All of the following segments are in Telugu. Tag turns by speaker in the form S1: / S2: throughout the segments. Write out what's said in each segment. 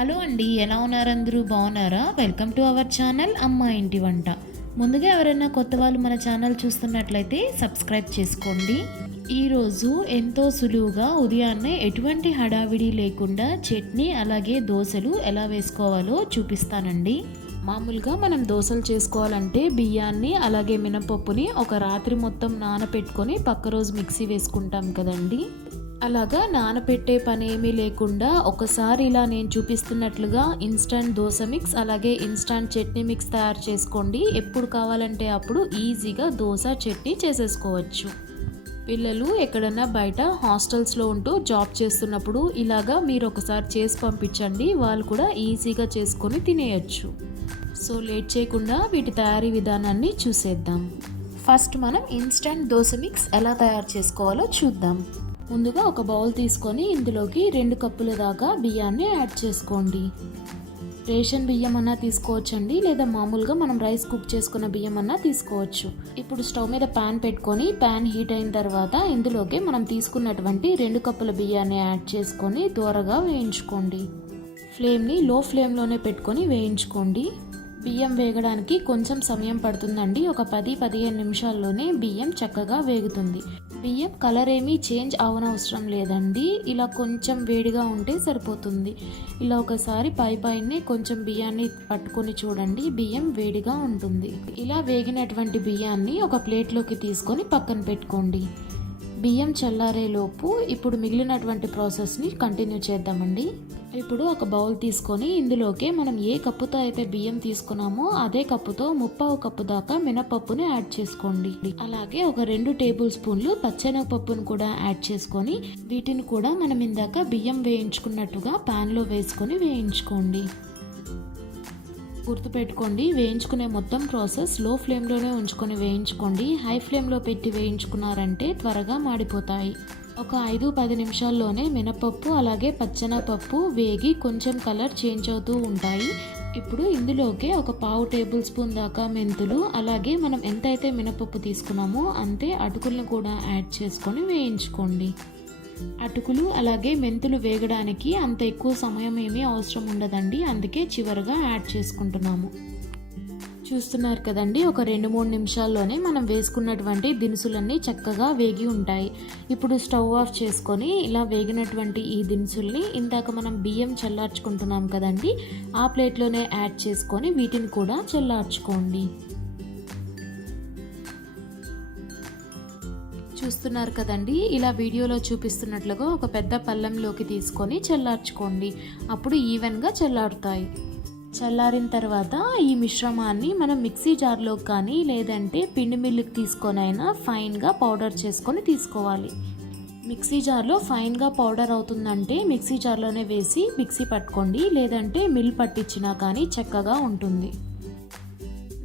S1: హలో అండి ఎలా ఉన్నారు అందరూ? బాగున్నారా? వెల్కమ్ టు అవర్ ఛానల్ అమ్మ ఇంటి వంట. ముందుగా ఎవరైనా కొత్త వాళ్ళు మన ఛానల్ చూస్తున్నట్లయితే సబ్స్క్రైబ్ చేసుకోండి. ఈరోజు ఎంతో సులువుగా ఉదయాన్నే ఎటువంటి హడావిడి లేకుండా చట్నీ అలాగే దోశలు ఎలా వేసుకోవాలో చూపిస్తానండి. మామూలుగా మనం దోశలు చేసుకోవాలంటే బియ్యాన్ని అలాగే మినపప్పుని ఒక రాత్రి మొత్తం నానపెట్టుకొని పక్క రోజు మిక్సీ వేసుకుంటాం కదండి. అలాగా నానపెట్టే పని ఏమీ లేకుండా ఒకసారి ఇలా నేను చూపిస్తున్నట్లుగా ఇన్స్టంట్ దోశ మిక్స్ అలాగే ఇన్స్టంట్ చట్నీ మిక్స్ తయారు చేసుకోండి. ఎప్పుడు కావాలంటే అప్పుడు ఈజీగా దోశ చట్నీ చేసేసుకోవచ్చు. పిల్లలు ఎక్కడన్నా బయట హాస్టల్స్లో ఉంటూ జాబ్ చేస్తున్నప్పుడు ఇలాగా మీరు ఒకసారి చేసి పంపించండి. వాళ్ళు కూడా ఈజీగా చేసుకొని తినేయచ్చు. సో లేట్ చేయకుండా వీటి తయారీ విధానాన్ని చూసేద్దాం. ఫస్ట్ మనం ఇన్స్టంట్ దోశ మిక్స్ ఎలా తయారు చేసుకోవాలో చూద్దాం. ముందుగా ఒక బౌల్ తీసుకొని ఇందులోకి రెండు కప్పుల దాకా బియ్యాన్ని యాడ్ చేసుకోండి. రేషన్ బియ్యం అన్నా తీసుకోవచ్చండి లేదా మామూలుగా మనం రైస్ కుక్ చేసుకున్న బియ్యం అన్నా తీసుకోవచ్చు. ఇప్పుడు స్టవ్ మీద ప్యాన్ పెట్టుకొని ప్యాన్ హీట్ అయిన తర్వాత ఇందులోకి మనం తీసుకున్నటువంటి రెండు కప్పుల బియ్యాన్ని యాడ్ చేసుకొని త్వరగా వేయించుకోండి. ఫ్లేమ్ని లో ఫ్లేమ్లోనే పెట్టుకొని వేయించుకోండి. బియ్యం వేగడానికి కొంచెం సమయం పడుతుందండి. ఒక పది పదిహేను నిమిషాల్లోనే బియ్యం చక్కగా వేగుతుంది. బియ్యం కలర్ ఏమీ చేంజ్ అవనవసరం లేదండి. ఇలా కొంచెం వేడిగా ఉంటే సరిపోతుంది. ఇలా ఒకసారి పై పైనే కొంచెం బియ్యాన్ని పట్టుకొని చూడండి. బియ్యం వేడిగా ఉంటుంది. ఇలా వేగినటువంటి బియ్యాన్ని ఒక ప్లేట్లోకి తీసుకొని పక్కన పెట్టుకోండి. బియ్యం చల్లారేలోపు ఇప్పుడు మిగిలినటువంటి ప్రాసెస్ని కంటిన్యూ చేద్దామండి. ఇప్పుడు ఒక బౌల్ తీసుకొని ఇందులోకి మనం ఏ కప్పుతో అయితే బియ్యం తీసుకున్నామో అదే కప్పుతో ముప్పావు కప్పు దాకా మినపప్పుని యాడ్ చేసుకోండి. అలాగే ఒక రెండు టేబుల్ స్పూన్లు పచ్చెనగపప్పును కూడా యాడ్ చేసుకొని వీటిని కూడా మనం ఇందాక బియ్యం వేయించుకున్నట్టుగా ప్యాన్లో వేసుకొని వేయించుకోండి. గుర్తుపెట్టుకోండి వేయించుకునే మొత్తం ప్రాసెస్లో ఫ్లేమ్లోనే ఉంచుకొని వేయించుకోండి. హై ఫ్లేమ్లో పెట్టి వేయించుకున్నారంటే త్వరగా మాడిపోతాయి. ఒక ఐదు పది నిమిషాల్లోనే మినపప్పు అలాగే పచ్చనపప్పు వేగి కొంచెం కలర్ చేంజ్ అవుతూ ఉంటాయి. ఇప్పుడు ఇందులోకి ఒక పావు టేబుల్ స్పూన్ దాకా మెంతులు అలాగే మనం ఎంతైతే మినపప్పు తీసుకున్నామో అంతే అటుకులను కూడా యాడ్ చేసుకొని వేయించుకోండి. అటుకులు అలాగే మెంతులు వేగడానికి అంత ఎక్కువ సమయం ఏమీ అవసరం ఉండదండి అందుకే చివరిగా యాడ్ చేసుకుంటున్నాము. చూస్తున్నారు కదండి. ఒక రెండు మూడు నిమిషాల్లోనే మనం వేసుకున్నటువంటి దినుసులన్నీ చక్కగా వేగి ఉంటాయి. ఇప్పుడు స్టవ్ ఆఫ్ చేసుకొని ఇలా వేగినటువంటి ఈ దినుసుల్ని ఇందాక మనం బియ్యం చల్లార్చుకుంటున్నాం కదండి. ఆ ప్లేట్లోనే యాడ్ చేసుకొని వీటిని కూడా చల్లార్చుకోండి. చూస్తున్నారు కదండి. ఇలా వీడియోలో చూపిస్తున్నట్లుగా ఒక పెద్ద పళ్ళంలోకి తీసుకొని చల్లార్చుకోండి. అప్పుడు ఈవెన్గా చల్లారుతాయి. చల్లారిన తర్వాత ఈ మిశ్రమాన్ని మనం మిక్సీ జార్లో కానీ లేదంటే పిండి మిల్లుకి తీసుకొని అయినా ఫైన్గా పౌడర్ చేసుకొని తీసుకోవాలి. మిక్సీ జార్లో ఫైన్గా పౌడర్ అవుతుందంటే మిక్సీ జార్లోనే వేసి మిక్సీ పట్టుకోండి. లేదంటే మిల్ పట్టించినా కానీ చక్కగా ఉంటుంది.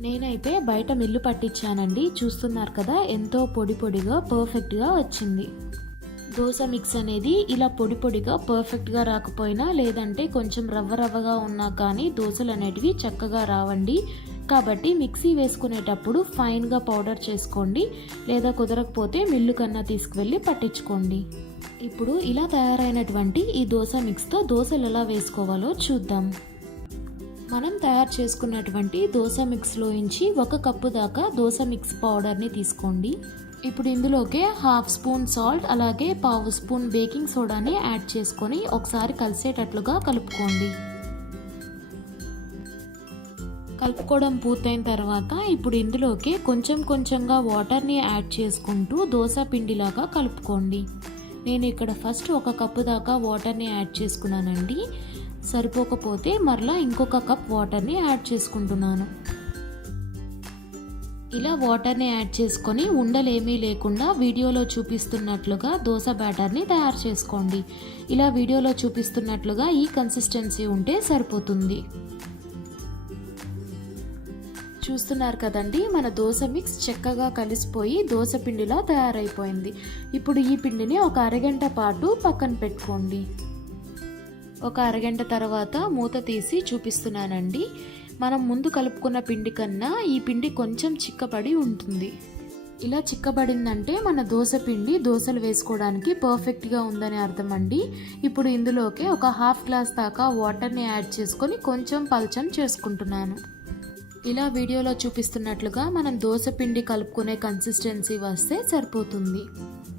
S1: నేనైతే బయట మిల్లు పట్టించానండి. చూస్తున్నారు కదా ఎంతో పొడి పొడిగా పర్ఫెక్ట్గా వచ్చింది. దోశ మిక్స్ అనేది ఇలా పొడి పొడిగా పర్ఫెక్ట్గా రాకపోయినా లేదంటే కొంచెం రవ్వ రవ్వగా ఉన్నా కానీ దోశలు అనేటివి చక్కగా రావండి. కాబట్టి మిక్సీ వేసుకునేటప్పుడు ఫైన్గా పౌడర్ చేసుకోండి. లేదా కుదరకపోతే మిల్లు కన్నా తీసుకువెళ్ళి పట్టించుకోండి. ఇప్పుడు ఇలా తయారైనటువంటి ఈ దోశ మిక్స్తో దోశలు ఎలా వేసుకోవాలో చూద్దాం. మనం తయారు చేసుకున్నటువంటి దోశ మిక్స్లోంచి ఒక కప్పు దాకా దోశ మిక్స్ పౌడర్ని తీసుకోండి. ఇప్పుడు ఇందులోకి హాఫ్ స్పూన్ సాల్ట్ అలాగే పావు స్పూన్ బేకింగ్ సోడాని యాడ్ చేసుకొని ఒకసారి కలిసేటట్లుగా కలుపుకోండి. కలుపుకోవడం పూర్తయిన తర్వాత ఇప్పుడు ఇందులోకి కొంచెం కొంచెంగా వాటర్ని యాడ్ చేసుకుంటూ దోశ పిండిలాగా కలుపుకోండి. నేను ఇక్కడ ఫస్ట్ ఒక కప్పు దాకా వాటర్ని యాడ్ చేసుకున్నానండి. సరిపోకపోతే మరలా ఇంకొక కప్ వాటర్ని యాడ్ చేసుకుంటున్నాను. ఇలా వాటర్ని యాడ్ చేసుకొని ఉండలేమీ లేకుండా వీడియోలో చూపిస్తున్నట్లుగా దోశ బ్యాటర్ని తయారు చేసుకోండి. ఇలా వీడియోలో చూపిస్తున్నట్లుగా ఈ కన్సిస్టెన్సీ ఉంటే సరిపోతుంది. చూస్తున్నారు కదండి మన దోశ మిక్స్ చక్కగా కలిసిపోయి దోశ పిండిలా తయారైపోయింది. ఇప్పుడు ఈ పిండిని ఒక అరగంట పాటు పక్కన పెట్టుకోండి. ఒక అరగంట తర్వాత మూత తీసి చూపిస్తున్నానండి. మనం ముందు కలుపుకున్న పిండి కన్నా ఈ పిండి కొంచెం చిక్కపడి ఉంటుంది. ఇలా చిక్కబడిందంటే మన దోశ పిండి దోశలు వేసుకోవడానికి పర్ఫెక్ట్గా ఉందని అర్థం అండి. ఇప్పుడు ఇందులోకి ఒక హాఫ్ గ్లాస్ దాకా వాటర్ని యాడ్ చేసుకొని కొంచెం పల్చం చేసుకుంటున్నాను. ఇలా వీడియోలో చూపిస్తున్నట్లుగా మనం దోశ పిండి కలుపుకునే కన్సిస్టెన్సీ వస్తే సరిపోతుంది.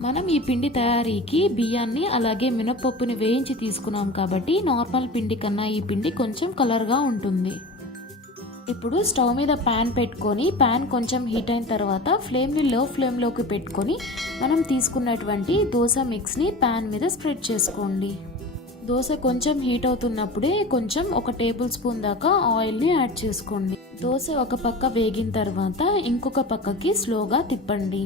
S1: మనం ఈ పిండి తయారీకి బియ్యాన్ని అలాగే మినపప్పుని వేయించి తీసుకున్నాం కాబట్టి నార్మల్ పిండి కన్నా ఈ పిండి కొంచెం కలర్గా ఉంటుంది. ఇప్పుడు స్టవ్ మీద ప్యాన్ పెట్టుకొని ప్యాన్ కొంచెం హీట్ అయిన తర్వాత ఫ్లేమ్ని లో ఫ్లేమ్లోకి పెట్టుకొని మనం తీసుకున్నటువంటి దోశ మిక్స్ని ప్యాన్ మీద స్ప్రెడ్ చేసుకోండి. దోశ కొంచెం హీట్ అవుతున్నప్పుడే కొంచెం ఒక టేబుల్ స్పూన్ దాకా ఆయిల్ని యాడ్ చేసుకోండి. దోశ ఒక పక్క వేగిన తర్వాత ఇంకొక పక్కకి స్లోగా తిప్పండి.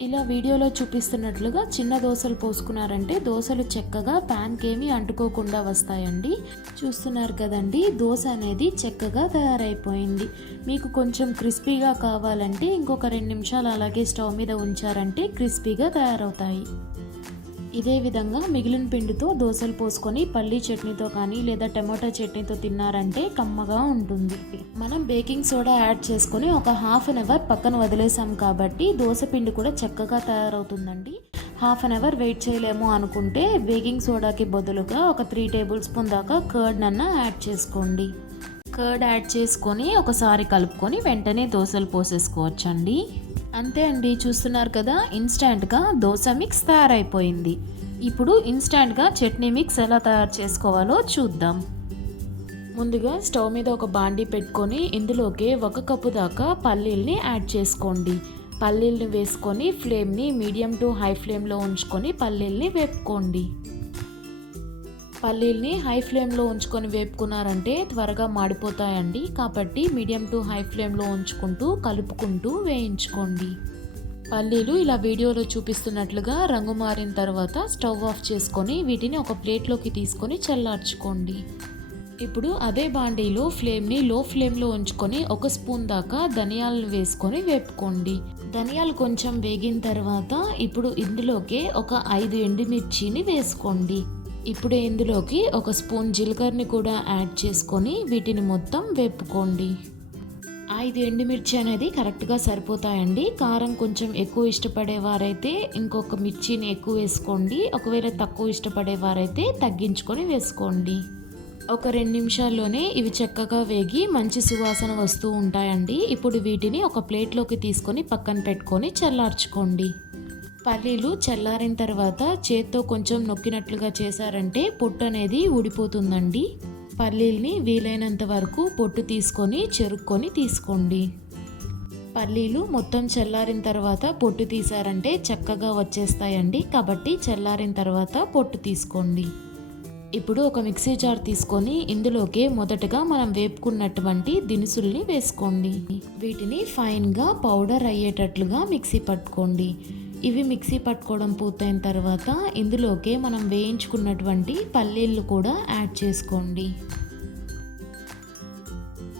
S1: ఇలా వీడియోలో చూపిస్తున్నట్లుగా చిన్న దోశలు పోసుకున్నారంటే దోశలు చక్కగా ప్యాన్కి ఏమీ అంటుకోకుండా వస్తాయండి. చూస్తున్నారు కదండి దోశ అనేది చక్కగా తయారైపోయింది. మీకు కొంచెం క్రిస్పీగా కావాలంటే ఇంకొక రెండు నిమిషాలు అలాగే స్టవ్ మీద ఉంచారంటే క్రిస్పీగా తయారవుతాయి. ఇదే విధంగా మిగిలిన పిండితో దోశలు పోసుకొని పల్లీ చట్నీతో కానీ లేదా టమాటో చట్నీతో తిన్నారంటే కమ్మగా ఉంటుంది. మనం బేకింగ్ సోడా యాడ్ చేసుకొని ఒక హాఫ్ అన్ అవర్ పక్కన వదిలేసాం కాబట్టి దోశ పిండి కూడా చక్కగా తయారవుతుందండి. హాఫ్ అన్ అవర్ వెయిట్ చేయలేము అనుకుంటే బేకింగ్ సోడాకి బదులుగా ఒక త్రీ టేబుల్ స్పూన్ దాకా కర్డ్ నన్న యాడ్ చేసుకోండి. కర్డ్ యాడ్ చేసుకొని ఒకసారి కలుపుకొని వెంటనే దోశలు పోసేసుకోవచ్చండి. అంతే అండి చూస్తున్నారు కదా ఇన్స్టాంట్గా దోశ మిక్స్ తయారైపోయింది. ఇప్పుడు ఇన్స్టాంట్గా చట్నీ మిక్స్ ఎలా తయారు చేసుకోవాలో చూద్దాం. ముందుగా స్టవ్ మీద ఒక బాండీ పెట్టుకొని ఇందులోకి ఒక కప్పు దాకా పల్లీల్ని యాడ్ చేసుకోండి. పల్లీల్ని వేసుకొని ఫ్లేమ్ని మీడియం టు హై ఫ్లేమ్లో ఉంచుకొని పల్లీల్ని వేపుకోండి. పల్లీల్ని హై ఫ్లేమ్లో ఉంచుకొని వేపుకున్నారంటే త్వరగా మాడిపోతాయండి. కాబట్టి మీడియం టు హై ఫ్లేమ్లో ఉంచుకుంటూ కలుపుకుంటూ వేయించుకోండి. పల్లీలు ఇలా వీడియోలో చూపిస్తున్నట్లుగా రంగు మారిన తర్వాత స్టవ్ ఆఫ్ చేసుకొని వీటిని ఒక ప్లేట్లోకి తీసుకొని చల్లార్చుకోండి. ఇప్పుడు అదే బాండీలో ఫ్లేమ్ని లో ఫ్లేమ్లో ఉంచుకొని ఒక స్పూన్ దాకా ధనియాలను వేసుకొని వేపుకోండి. ధనియాలు కొంచెం వేగిన తర్వాత ఇప్పుడు ఇందులోకి ఒక ఐదు ఎండుమిర్చిని వేసుకోండి. ఇప్పుడు ఇందులోకి ఒక స్పూన్ జీలకర్రని కూడా యాడ్ చేసుకొని వీటిని మొత్తం వేపుకోండి. ఐదు ఎండుమిర్చి అనేది కరెక్ట్గా సరిపోతాయండి. కారం కొంచెం ఎక్కువ ఇష్టపడేవారైతే ఇంకొక మిర్చిని ఎక్కువ వేసుకోండి. ఒకవేళ తక్కువ ఇష్టపడేవారైతే తగ్గించుకొని వేసుకోండి. ఒక రెండు నిమిషాల్లోనే ఇవి చక్కగా వేగి మంచి సువాసన వస్తూ ఉంటాయండి. ఇప్పుడు వీటిని ఒక ప్లేట్లోకి తీసుకొని పక్కన పెట్టుకొని చల్లార్చుకోండి. పల్లీలు చల్లారిన తర్వాత చేత్తో కొంచెం నొక్కినట్లుగా చేశారంటే పొట్టు అనేది ఊడిపోతుందండి. పల్లీల్ని వీలైనంత వరకు పొట్టు తీసుకొని చెరుక్కొని తీసుకోండి. పల్లీలు మొత్తం చల్లారిన తర్వాత పొట్టు తీసారంటే చక్కగా వచ్చేస్తాయండి. కాబట్టి చల్లారిన తర్వాత పొట్టు తీసుకోండి. ఇప్పుడు ఒక మిక్సీ జార్ తీసుకొని ఇందులోకి మొదటగా మనం వేపుకున్నటువంటి దినుసుల్ని వేసుకోండి. వీటిని ఫైన్గా పౌడర్ అయ్యేటట్లుగా మిక్సీ పట్టుకోండి. ఇవి మిక్సీ పట్టుకోవడం పూర్తయిన తర్వాత ఇందులోకే మనం వేయించుకున్నటువంటి పల్లీలు కూడా యాడ్ చేసుకోండి.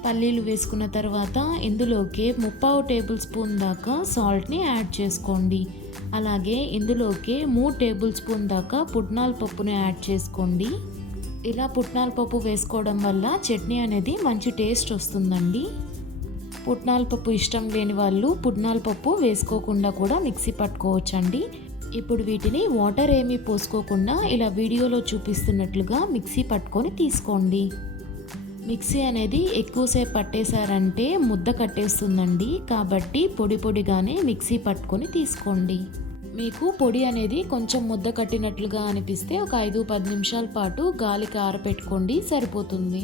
S1: పల్లీలు వేసుకున్న తర్వాత ఇందులోకి ముప్పావు టేబుల్ స్పూన్ దాకా సాల్ట్ని యాడ్ చేసుకోండి. అలాగే ఇందులోకి మూడు టేబుల్ స్పూన్ దాకా పుట్నాల పప్పుని యాడ్ చేసుకోండి. ఇలా పుట్నాల పప్పు వేసుకోవడం వల్ల చట్నీ అనేది మంచి టేస్ట్ వస్తుందండి. పుట్నాల పప్పు ఇష్టం లేని వాళ్ళు పుట్నాల పప్పు వేసుకోకుండా కూడా మిక్సీ పట్టుకోవచ్చండి. ఇప్పుడు వీటిని వాటర్ ఏమీ పోసుకోకుండా ఇలా వీడియోలో చూపిస్తున్నట్లుగా మిక్సీ పట్టుకొని తీసుకోండి. మిక్సీ అనేది ఎక్కువసేపు పట్టేశారంటే ముద్ద కట్టేస్తుందండి. కాబట్టి పొడి పొడిగానే మిక్సీ పట్టుకొని తీసుకోండి. మీకు పొడి అనేది కొంచెం ముద్ద కట్టినట్లుగా అనిపిస్తే ఒక ఐదు పది నిమిషాల పాటు గాలికి ఆరపెట్టుకోండి సరిపోతుంది.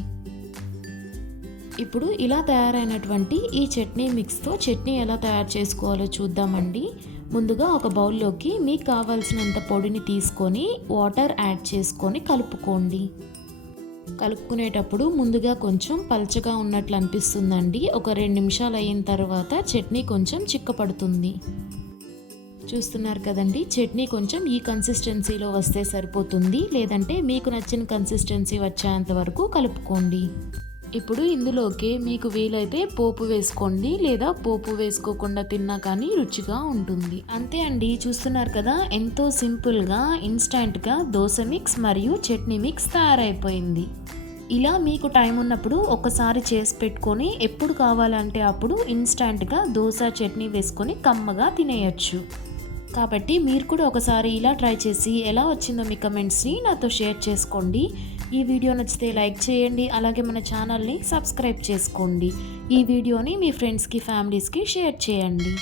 S1: ఇప్పుడు ఇలా తయారైనటువంటి ఈ చట్నీ మిక్స్తో చట్నీ ఎలా తయారు చేసుకోవాలో చూద్దామండి. ముందుగా ఒక బౌల్లోకి మీకు కావాల్సినంత పొడిని తీసుకొని వాటర్ యాడ్ చేసుకొని కలుపుకోండి. కలుపుకునేటప్పుడు ముందుగా కొంచెం పల్చగా ఉన్నట్లు అనిపిస్తుందండి. ఒక రెండు నిమిషాలు అయిన తర్వాత చట్నీ కొంచెం చిక్కపడుతుంది. చూస్తున్నారు కదండి చట్నీ కొంచెం ఈ కన్సిస్టెన్సీలో వస్తే సరిపోతుంది. లేదంటే మీకు నచ్చిన కన్సిస్టెన్సీ వచ్చేంత వరకు కలుపుకోండి. ఇప్పుడు ఇందులోకి మీకు వీలైతే పోపు వేసుకోండి లేదా పోపు వేసుకోకుండా తిన్నా కానీ రుచిగా ఉంటుంది. అంతే అండి చూస్తున్నారు కదా ఎంతో సింపుల్గా ఇన్స్టంట్గా దోశ మిక్స్ మరియు చట్నీ మిక్స్ తయారైపోయింది. ఇలా మీకు టైం ఉన్నప్పుడు ఒకసారి చేసి పెట్టుకొని ఎప్పుడు కావాలంటే అప్పుడు ఇన్స్టంట్గా దోశ చట్నీ వేసుకొని కమ్మగా తినేయచ్చు. కాబట్టి మీరు కూడా ఒకసారి ఇలా ట్రై చేసి ఎలా వచ్చిందో మీ కమెంట్స్ని నాతో షేర్ చేసుకోండి. ఈ వీడియో నచ్చితే లైక్ చేయండి అలాగే మన ఛానల్ని సబ్స్క్రైబ్ చేసుకోండి. ఈ వీడియోని మీ ఫ్రెండ్స్కి ఫ్యామిలీస్కి షేర్ చేయండి.